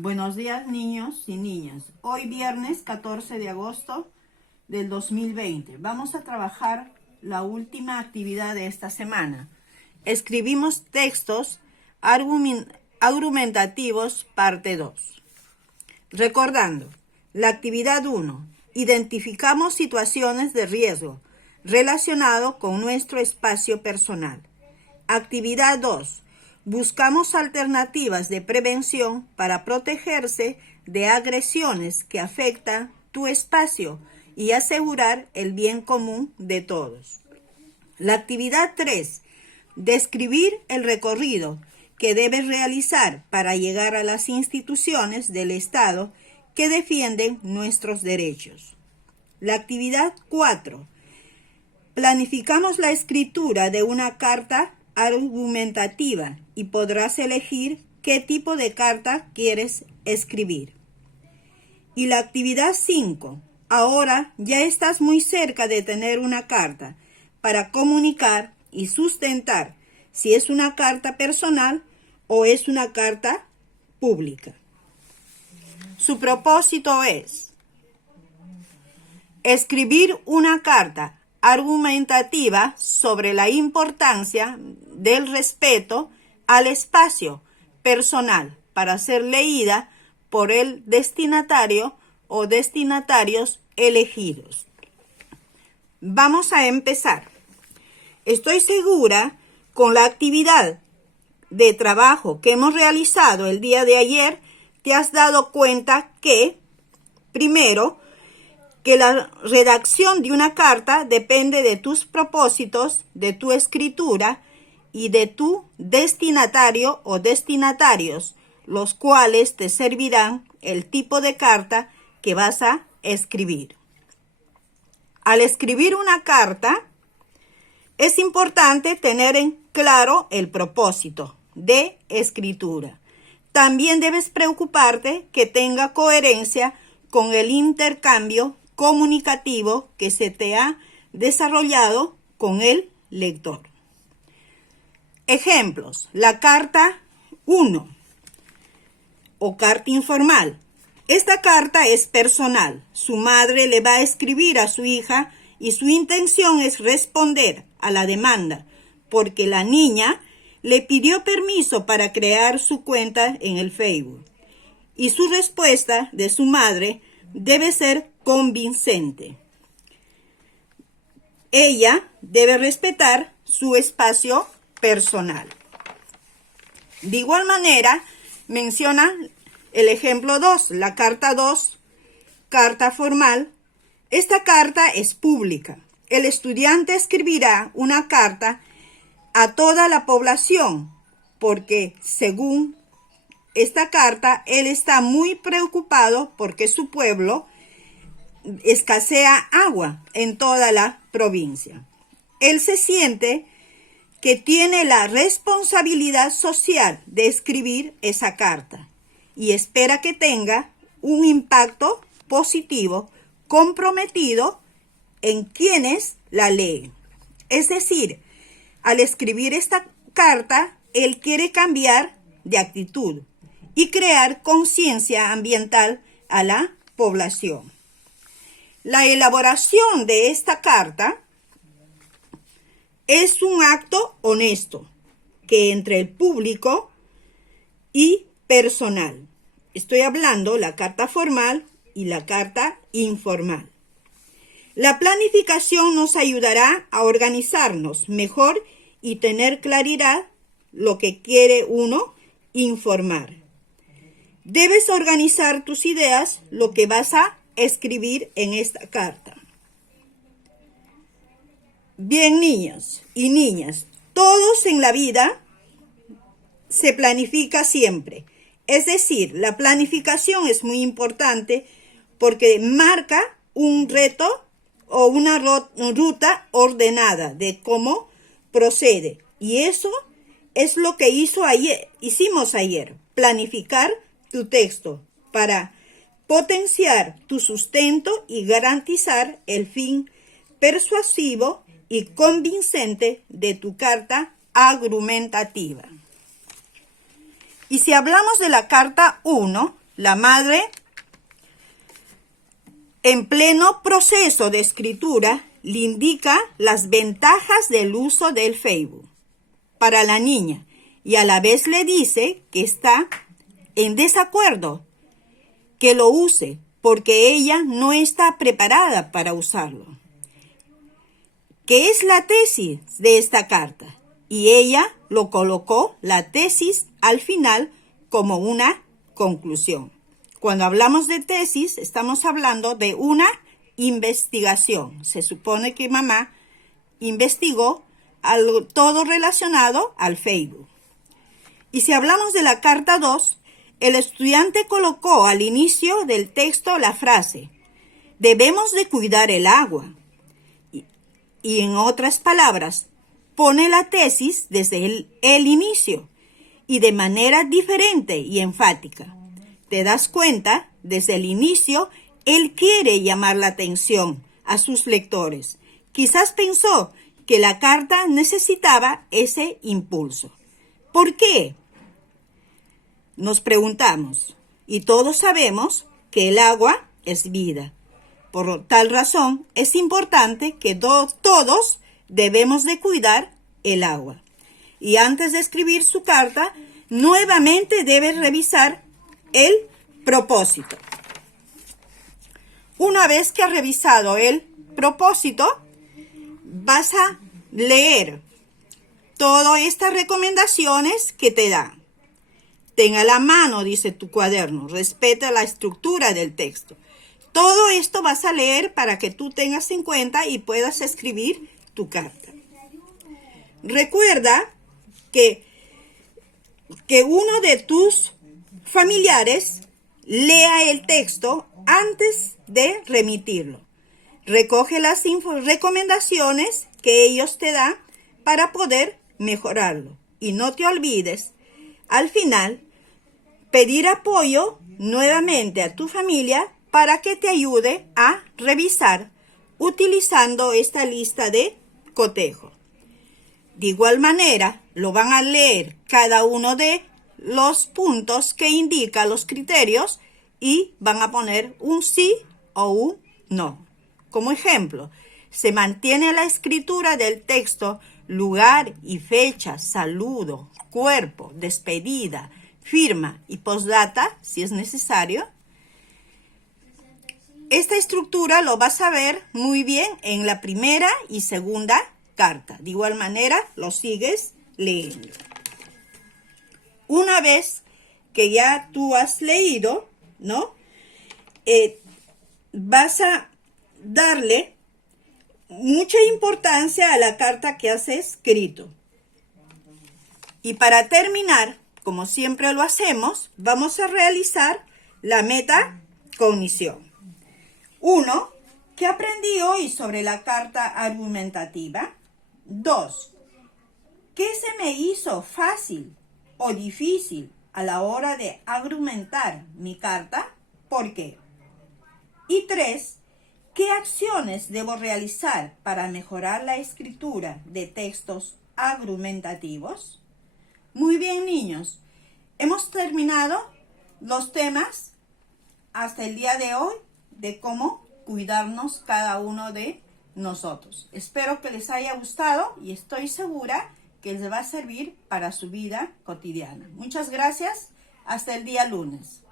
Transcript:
Buenos días, niños y niñas. Hoy viernes 14 de agosto del 2020. Vamos a trabajar la última actividad de esta semana. Escribimos textos argumentativos, parte 2. Recordando, la actividad 1. Identificamos situaciones de riesgo relacionado con nuestro espacio personal. Actividad 2. Buscamos alternativas de prevención para protegerse de agresiones que afectan tu espacio y asegurar el bien común de todos. La actividad 3. Describir el recorrido que debes realizar para llegar a las instituciones del Estado que defienden nuestros derechos. La actividad 4. Planificamos la escritura de una carta argumentativa y podrás elegir qué tipo de carta quieres escribir. Y la actividad 5. Ahora ya estás muy cerca de tener una carta para comunicar y sustentar si es una carta personal o es una carta pública. Su propósito es escribir una carta argumentativa sobre la importancia del respeto al espacio personal para ser leída por el destinatario o destinatarios elegidos. Vamos a empezar. Estoy segura con la actividad de trabajo que hemos realizado el día de ayer, te has dado cuenta que, primero, que la redacción de una carta depende de tus propósitos, de tu escritura y de tu destinatario o destinatarios, los cuales te servirán el tipo de carta que vas a escribir. Al escribir una carta, es importante tener en claro el propósito de escritura. También debes preocuparte que tenga coherencia con el intercambio comunicativo que se te ha desarrollado con el lector. Ejemplos. La carta 1 o carta informal. Esta carta es personal. Su madre le va a escribir a su hija y su intención es responder a la demanda porque la niña le pidió permiso para crear su cuenta en el Facebook. Y su respuesta de su madre debe ser convincente. Ella debe respetar su espacio personal. De igual manera, menciona el ejemplo 2, la carta 2, carta formal. Esta carta es pública. El estudiante escribirá una carta a toda la población porque, según esta carta, él está muy preocupado porque su pueblo escasea agua en toda la provincia. Él se siente que tiene la responsabilidad social de escribir esa carta y espera que tenga un impacto positivo comprometido en quienes la leen. Es decir, al escribir esta carta, él quiere cambiar de actitud y crear conciencia ambiental a la población. La elaboración de esta carta es un acto honesto que entre el público y personal. Estoy hablando la carta formal y la carta informal. La planificación nos ayudará a organizarnos mejor y tener claridad lo que quiere uno informar. Debes organizar tus ideas, lo que vas a escribir en esta carta. Bien, niños y niñas, todos en la vida se planifica siempre. Es decir, la planificación es muy importante porque marca un reto o una ruta ordenada de cómo procede. Y eso es lo que hicimos ayer, planificar tu texto para potenciar tu sustento y garantizar el fin persuasivo y convincente de tu carta argumentativa. Y si hablamos de la carta 1, la madre, en pleno proceso de escritura, le indica las ventajas del uso del Facebook para la niña y a la vez le dice que está en desacuerdo que lo use porque ella no está preparada para usarlo. ¿Qué es la tesis de esta carta? Y ella lo colocó, la tesis, al final como una conclusión. Cuando hablamos de tesis, estamos hablando de una investigación. Se supone que mamá investigó todo relacionado al Facebook. Y si hablamos de la carta 2, el estudiante colocó al inicio del texto la frase, debemos de cuidar el agua. Y en otras palabras, pone la tesis desde el inicio y de manera diferente y enfática. ¿Te das cuenta? Desde el inicio, él quiere llamar la atención a sus lectores. Quizás pensó que la carta necesitaba ese impulso. ¿Por qué? Nos preguntamos, y todos sabemos que el agua es vida. Por tal razón, es importante que todos debemos de cuidar el agua. Y antes de escribir su carta, nuevamente debe revisar el propósito. Una vez que has revisado el propósito, vas a leer todas estas recomendaciones que te da. Ten a la mano, dice tu cuaderno, respeta la estructura del texto. Todo esto vas a leer para que tú tengas en cuenta y puedas escribir tu carta. Recuerda que uno de tus familiares lea el texto antes de remitirlo. Recoge las recomendaciones que ellos te dan para poder mejorarlo. Y no te olvides, al final, pedir apoyo nuevamente a tu familia para que te ayude a revisar utilizando esta lista de cotejo. De igual manera, lo van a leer cada uno de los puntos que indica los criterios y van a poner un sí o un no. Como ejemplo, se mantiene la escritura del texto, lugar y fecha, saludo, cuerpo, despedida, firma y postdata, si es necesario. Esta estructura lo vas a ver muy bien en la primera y segunda carta. De igual manera, lo sigues leyendo. Una vez que ya tú has leído, ¿no? Vas a darle mucha importancia a la carta que has escrito. Y para terminar, como siempre lo hacemos, vamos a realizar la metacognición. 1. ¿Qué aprendí hoy sobre la carta argumentativa? 2. ¿Qué se me hizo fácil o difícil a la hora de argumentar mi carta? ¿Por qué? Y 3. ¿Qué acciones debo realizar para mejorar la escritura de textos argumentativos? Muy bien, niños. Hemos terminado los temas hasta el día de hoy de cómo cuidarnos cada uno de nosotros. Espero que les haya gustado y estoy segura que les va a servir para su vida cotidiana. Muchas gracias. Hasta el día lunes.